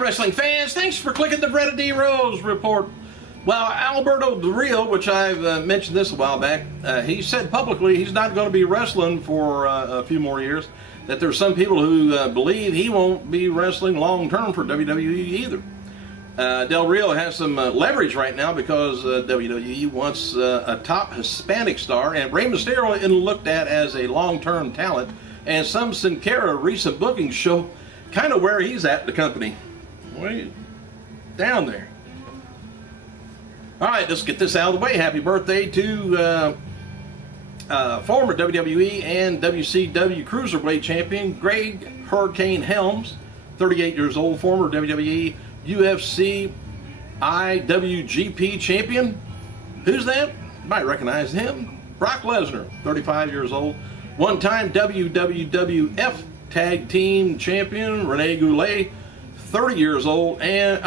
wrestling fans, thanks for clicking the Bretta D. Rose report. Well, Alberto Del Rio, which I've mentioned this a while back, he said publicly he's not going to be wrestling for a few more years, that there's some people who believe he won't be wrestling long-term for WWE either. Del Rio has some leverage right now because WWE wants a top Hispanic star, and Rey Mysterio isn't looked at as a long-term talent, and some Sin Cara recent bookings show kind of where he's at in the company. Way down there. All right, let's get this out of the way. Happy birthday to former WWE and WCW Cruiserweight champion Greg Hurricane Helms, 38 years old, former WWE, UFC, IWGP champion. Who's that? You might recognize him. Brock Lesnar, 35 years old, one-time WWF Tag Team Champion Rene Goulet, 30 years old, and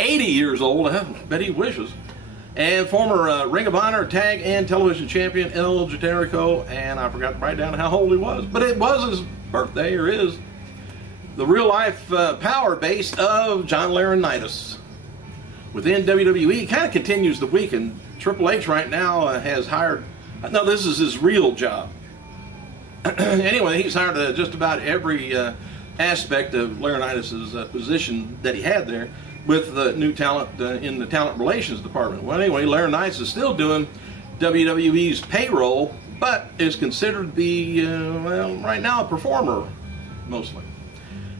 80 years old, I bet he wishes, and former Ring of Honor Tag and Television Champion El Generico, and I forgot to write down how old he was, but it was his birthday, or is. The real-life power base of John Laurinaitis. Within WWE, kind of continues the week, and Triple H right now has hired, no, this is his real job. Anyway, he's hired just about every aspect of Laurinaitis' position that he had there with new talent in the talent relations department. Well, anyway, Laurinaitis is still doing WWE's payroll, but is considered to be, well, right now, a performer, mostly.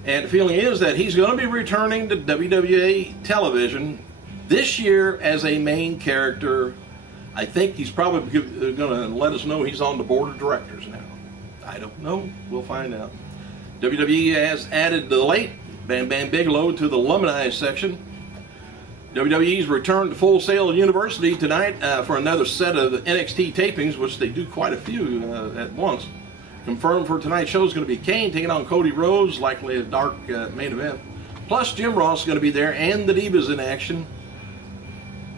And the feeling is that he's going to be returning to WWE television this year as a main character. I think he's probably going to let us know he's on the board of directors now. I don't know. We'll find out. WWE has added the late Bam Bam Bigelow to the alumni section. WWE's returned to Full Sail University tonight for another set of NXT tapings, which they do quite a few at once. Confirmed for tonight's show is going to be Kane taking on Cody Rhodes, likely a dark main event. Plus, Jim Ross is going to be there, and the Divas in action.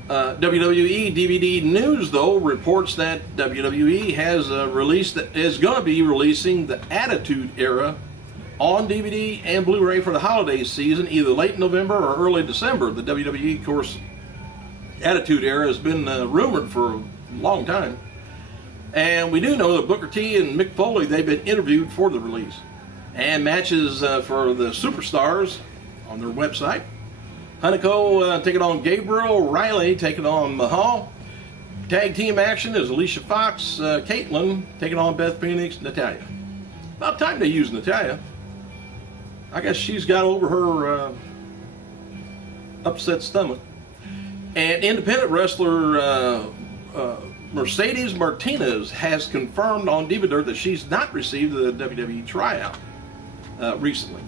WWE DVD News, though, reports that WWE has is going to be releasing the Attitude Era on DVD and Blu-ray for the holiday season, either late November or early December. The WWE, of course, Attitude Era has been rumored for a long time. And we do know that Booker T and Mick Foley, they've been interviewed for the release. And matches for the superstars on their website. Hunico taking on Gabriel, Riley taking on Mahal. Tag team action is Alicia Fox, Caitlyn taking on Beth Phoenix, Natalya. About time they use Natalya. I guess she's got over her upset stomach. And independent wrestler Mercedes Martinez has confirmed on Diva Dirt that she's not received the WWE tryout recently.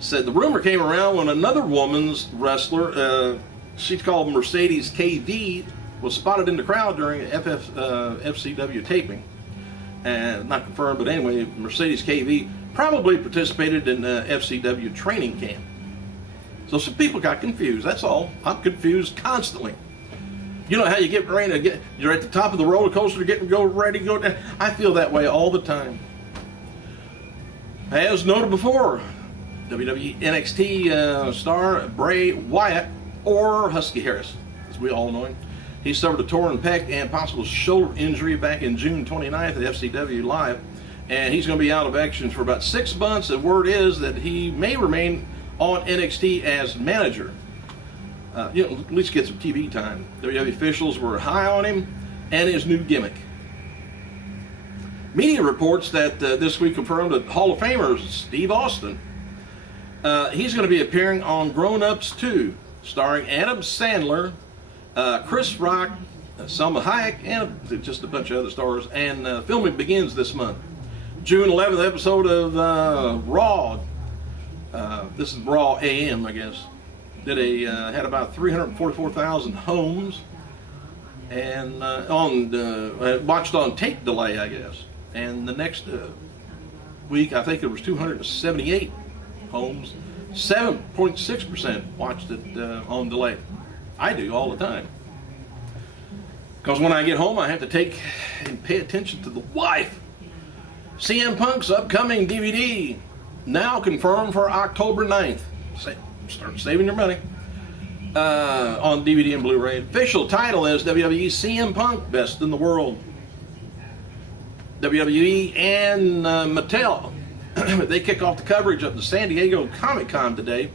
Said the rumor came around when another woman's wrestler, she's called Mercedes KV, was spotted in the crowd during FCW taping. And not confirmed, but anyway, Mercedes KV probably participated in FCW training camp. So some people got confused, that's all. I'm confused constantly. You know how you get ready to get, you're at the top of the roller coaster ready to go down. I feel that way all the time. As noted before, WWE NXT star Bray Wyatt, or Husky Harris, as we all know him. He suffered a torn pec and possible shoulder injury back in June 29th at FCW Live, and he's going to be out of action for about 6 months, and word is that he may remain on NXT as manager. At least get some TV time. WWE officials were high on him and his new gimmick. Media reports that this week confirmed that Hall of Famer Steve Austin, he's going to be appearing on Grown Ups 2, starring Adam Sandler, Chris Rock, Salma Hayek, and just a bunch of other stars. And filming begins this month. June 11th episode of Raw. This is Raw AM, I guess. Had about 344,000 homes, and watched on tape delay, I guess. And the next week, I think there was 278 homes. 7.6% watched it on delay. I do all the time. Because when I get home, I have to take and pay attention to the wife. CM Punk's upcoming DVD, now confirmed for October 9th. Start saving your money on DVD and Blu-ray. Official title is WWE CM Punk Best in the World. WWE and Mattel, they kick off the coverage of the San Diego Comic-Con today,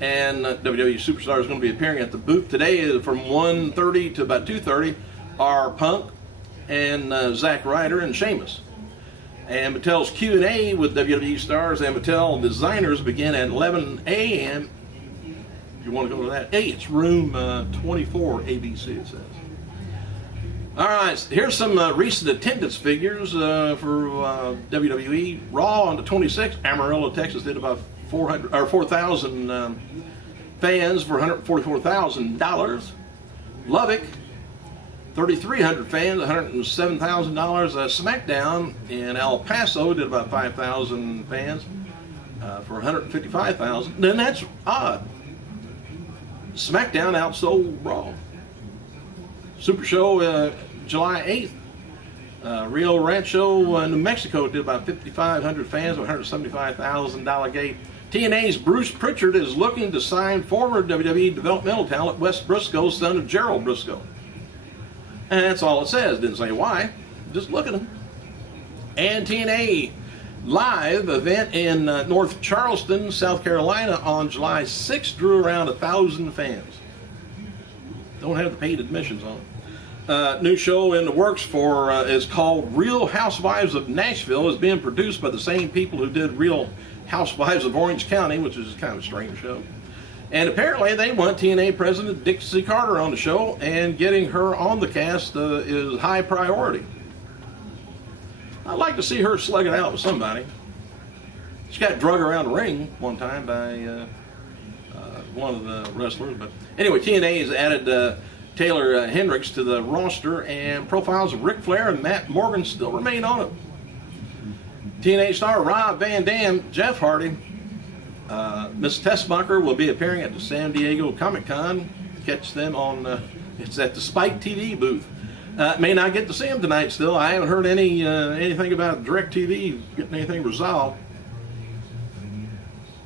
and WWE Superstar is going to be appearing at the booth today from 1:30 to about 2:30 are Punk and Zack Ryder and Sheamus. And Mattel's Q&A with WWE stars and Mattel designers begin at 11 a.m. If you want to go to that, hey, it's room 24 ABC, it says. All right, here's some recent attendance figures for WWE. Raw on the 26th, Amarillo, Texas, did about 4,000 fans for $144,000. Lubbock, 3,300 fans, $107,000. SmackDown in El Paso did about 5,000 fans for $155,000. Then that's odd. SmackDown outsold Raw. Super Show July 8th. Rio Rancho, New Mexico did about 5,500 fans with $175,000 gate. TNA's Bruce Pritchard is looking to sign former WWE developmental talent Wes Briscoe, son of Gerald Briscoe. And that's all it says. Didn't say why. Just look at them. And TNA live event in North Charleston, South Carolina on July 6th drew around 1,000 fans. Don't have the paid admissions on it. New show in the works for is called Real Housewives of Nashville. Is being produced by the same people who did Real Housewives of Orange County, which is kind of a strange show. And apparently they want TNA President Dixie Carter on the show, and getting her on the cast is high priority. I'd like to see her slug it out with somebody. She got drug around the ring one time by one of the wrestlers. But anyway, TNA has added Taylor Hendricks to the roster, and profiles of Ric Flair and Matt Morgan still remain on it. TNA star Rob Van Dam, Jeff Hardy, Miss Tessmacher will be appearing at the San Diego Comic-Con. Catch them on, it's at the Spike TV booth. May not get to see him tonight still. I haven't heard anything about DirecTV getting anything resolved.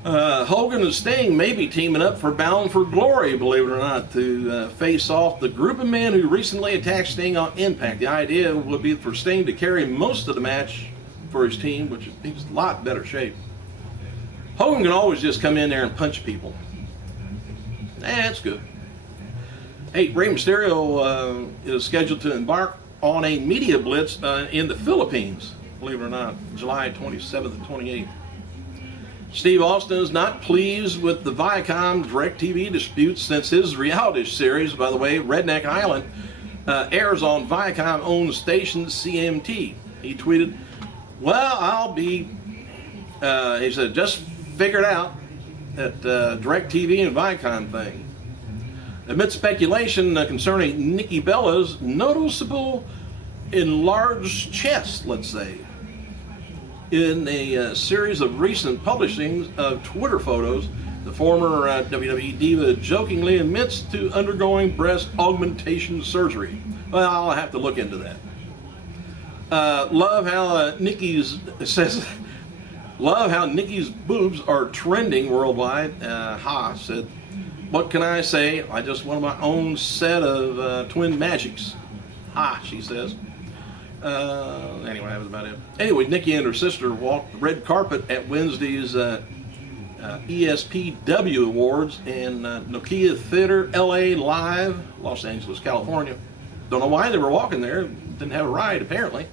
Hogan and Sting may be teaming up for Bound for Glory, believe it or not, to face off the group of men who recently attacked Sting on Impact. The idea would be for Sting to carry most of the match for his team, which he's in a lot better shape. Hogan can always just come in there and punch people. That's good. Hey, Rey Mysterio is scheduled to embark on a media blitz in the Philippines, believe it or not, July 27th and 28th. Steve Austin is not pleased with the Viacom DirecTV disputes since his reality series, by the way, Redneck Island, airs on Viacom-owned station CMT. He tweeted, well, I'll be, he said, just figured out that DirecTV and Viacom thing. Amid speculation concerning Nikki Bella's noticeable enlarged chest, let's say, in a series of recent publishings of Twitter photos, the former WWE diva jokingly admits to undergoing breast augmentation surgery. Well, I'll have to look into that. Love how Nikki's boobs are trending worldwide. Ha said, what can I say? I just want my own set of twin magics. Ha, she says. Anyway, that was about it. Anyway, Nikki and her sister walked the red carpet at Wednesday's ESPW Awards in Nokia Theater, LA Live, Los Angeles, California. Don't know why they were walking there. Didn't have a ride, apparently.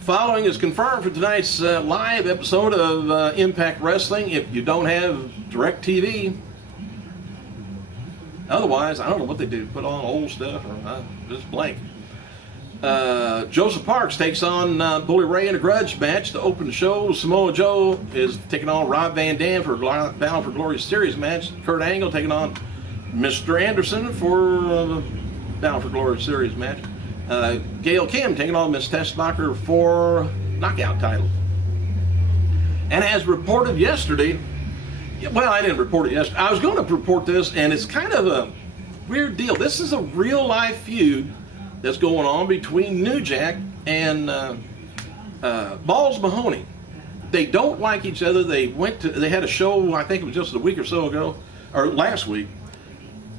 Following is confirmed for tonight's live episode of Impact Wrestling. If you don't have DirecTV, otherwise, I don't know what they do. Put on old stuff or just blank. Joseph Parks takes on Bully Ray in a grudge match to open the show. Samoa Joe is taking on Rob Van Dam for Bound for Glory series match. Kurt Angle taking on Mr. Anderson for Bound for Glory series match. Gail Kim taking on Miss Tessmacher for knockout title. And as reported yesterday, well, I didn't report it yesterday. I was going to report this, and it's kind of a weird deal. This is a real life feud that's going on between New Jack and Balls Mahoney. They don't like each other. They had a show, I think it was just a week or so ago, or last week.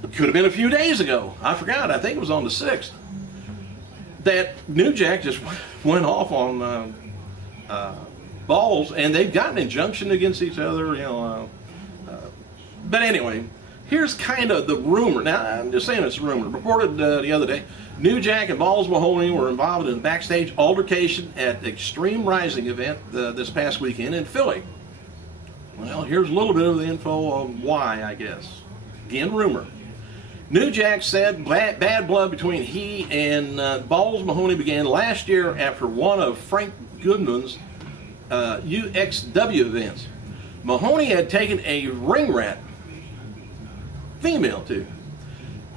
It could have been a few days ago. I forgot. I think it was on the 6th. That New Jack just went off on Balls, and they've got an injunction against each other, but anyway, here's kind of the rumor. Now, I'm just saying it's a rumor. Reported the other day, New Jack and Balls Mahoney were involved in a backstage altercation at the Extreme Rising event this past weekend in Philly. Well, here's a little bit of the info on why, I guess. Again, rumor. New Jack said bad blood between he and Balls Mahoney began last year after one of Frank Goodman's UXW events. Mahoney had taken a ring rat, female too.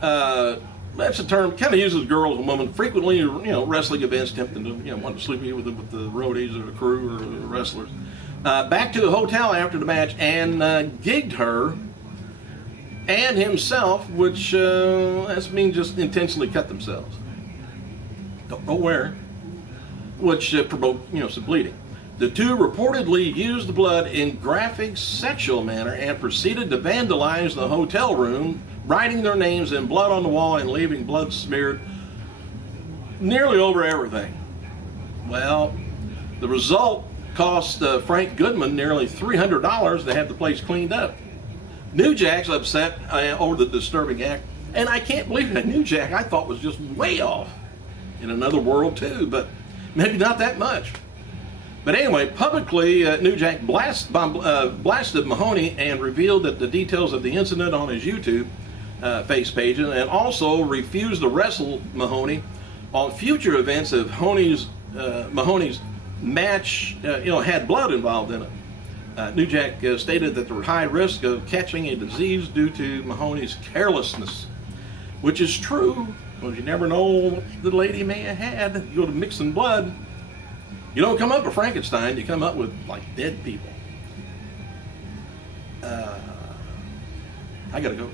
That's a term kind of uses girls and women frequently. Wrestling events tempting to want to sleep with the roadies or the crew or the wrestlers. Back to a hotel after the match and gigged her and himself, which that means just intentionally cut themselves. Don't know where. Which provoked some bleeding. The two reportedly used the blood in graphic sexual manner and proceeded to vandalize the hotel room, writing their names in blood on the wall and leaving blood smeared nearly over everything. Well, the result cost Frank Goodman nearly $300 to have the place cleaned up. New Jack's upset over the disturbing act, and I can't believe that New Jack I thought was just way off in another world too, but maybe not that much. But anyway, publicly, New Jack blasted Mahoney and revealed that the details of the incident on his YouTube face page, and also refused to wrestle Mahoney on future events if Mahoney's match had blood involved in it. New Jack stated that there was high risk of catching a disease due to Mahoney's carelessness, which is true, because you never know what the lady may have had. You go to mixing blood. You don't come up with Frankenstein, you come up with, dead people. I gotta go.